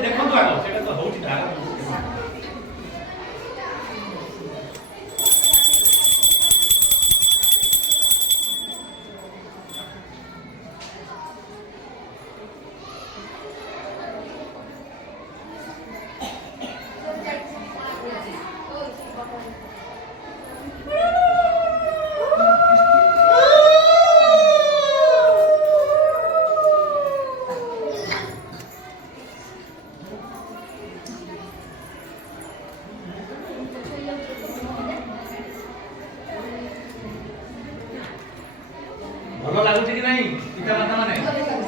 देखो तो आगो सेटा तो होउची धारा भलो लागुची कि नहीं पिता माता माने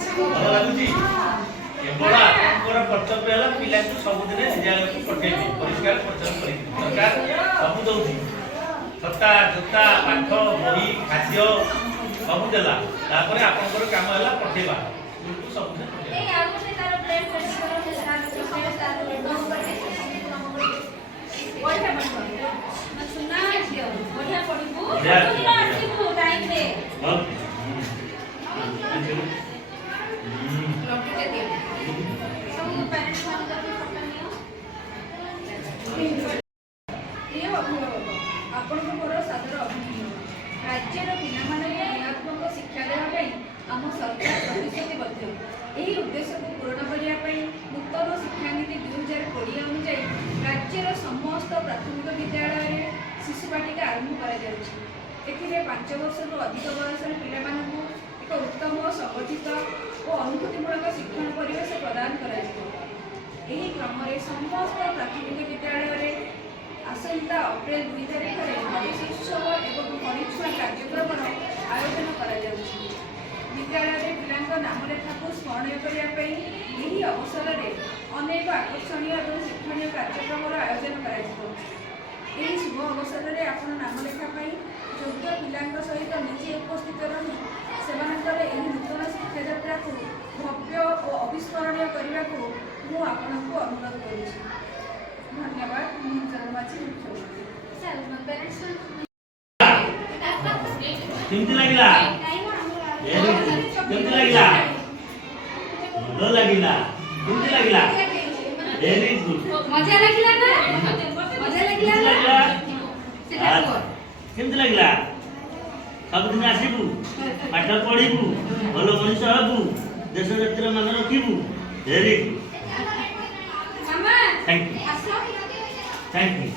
भलो लागुची केवल आपनकर कर्तव्य हला पिला को सब दिन विद्यालय को पठेबे परिष्कार परिच्छन्न करी सरकार सब दउची छत्ता जूता पाठ बही खाद्य सब देला तापर आपनकर काम हला पठेबा सब दिन ए आगु से तार प्लेन कर बढ़िया सुना बढ़िया पढ़िबू आसीबू टाइम रे राज्यर पिलाମାନଙ୍କୁ गुणात्मक शिक्षा देवाई आम सरकार प्रतिश्रुतिबद्ध यही उद्देश्य को पूरण करने नूतन शिक्षानीति 2020 अनुଯାयी राज्यर समस्त प्राथमिक विद्यालय शिशु बाटिका आरंभ कर 5 वर्ष अधिक बयसर पिलाମାନଙ୍କୁ एक उत्तम संगठित और अनुभूतिमूलक शिक्षण परिवेश प्रदान कर क्रम समस्त प्राथमिक विद्यालय आसंता अप्रैल 2 तारिख में गणेशोत्सव एवं परिछुआ कार्यक्रम आयोजन कर विद्यालय पिला नाम लेखा को स्मरणीय करने यही अवसर में अनेक आकर्षणीय और शिक्षणीय कार्यक्रम आयोजन कर शुभ अवसर में आप नाम लेखा योग्य पिला सहित निजे उपस्थित रही से नूतन शिक्षा यात्रा को भव्य और अविस्मरणीय करने को मुझे अनुरोध कर धन्यवाद केमती लागिला केमती लागिला भलो लागिला केमती लागिला वेरी गुड मजा लागिला ना मजा लागिला केमती लागिला सब दिन आसीबू पाठ पढ़ीबू भलो मनुष्य हबू देश जातिर मान रखिबू very good thank you thank you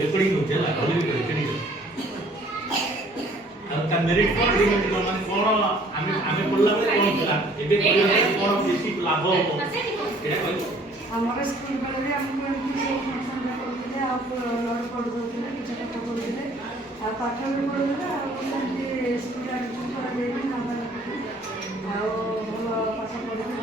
recording होचे ला रेकॉर्डिंग अब मेरिट कॉन्ट्रीब्यूट माने कोन आमे बोलला बेले कोन थिला एबे बोलला कोन बेसी लाभ हो एटा कहि हमारे स्कूल वाले हमको फंक्शन करते आप लड़ पड़ देते टीचर को बोलते आ पाठ में पढ़ते आ सेंटी स्कूल एडमिशन कर देबे ना आ भलो पाठ पढ़ते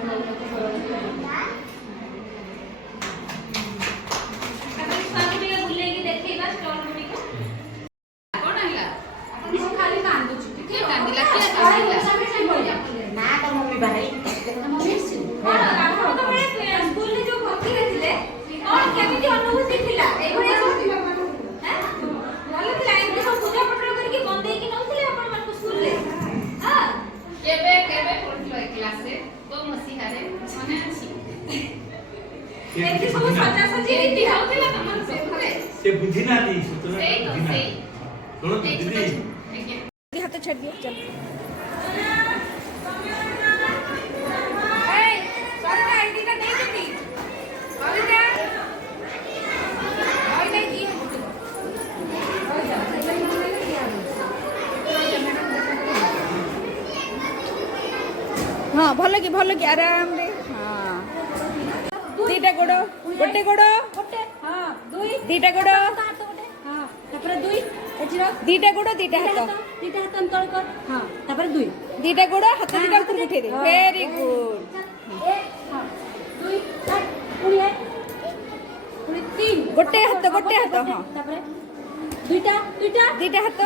से बुद्धि ना दी सूत्र बुद्धि ना दोनों दीदी हाथ छड़ दिया चल हाँ भल कि आराम रे हाँ दीटा गोड़ गोटे गोड़ हाँ दीटा गोड़ हाँ दुई दीटा गोड़ दीटा हाथ तल कर हाँ दुई दीटा गोड़ हाथ दीटा ऊपर उठे दे वेरी गुड गोटे हाथ हाँ दुईटा दुईटा दीटा हाथ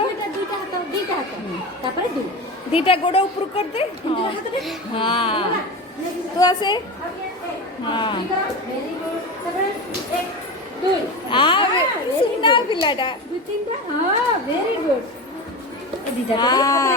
दुई दीटा गोड़ ऊपर कर दे हाँ तू आसे हाँ सुना पिलाटा ଦୁଇ ତିନିଟା ହଁ ଭେରି ଗୁଡ୍ हाँ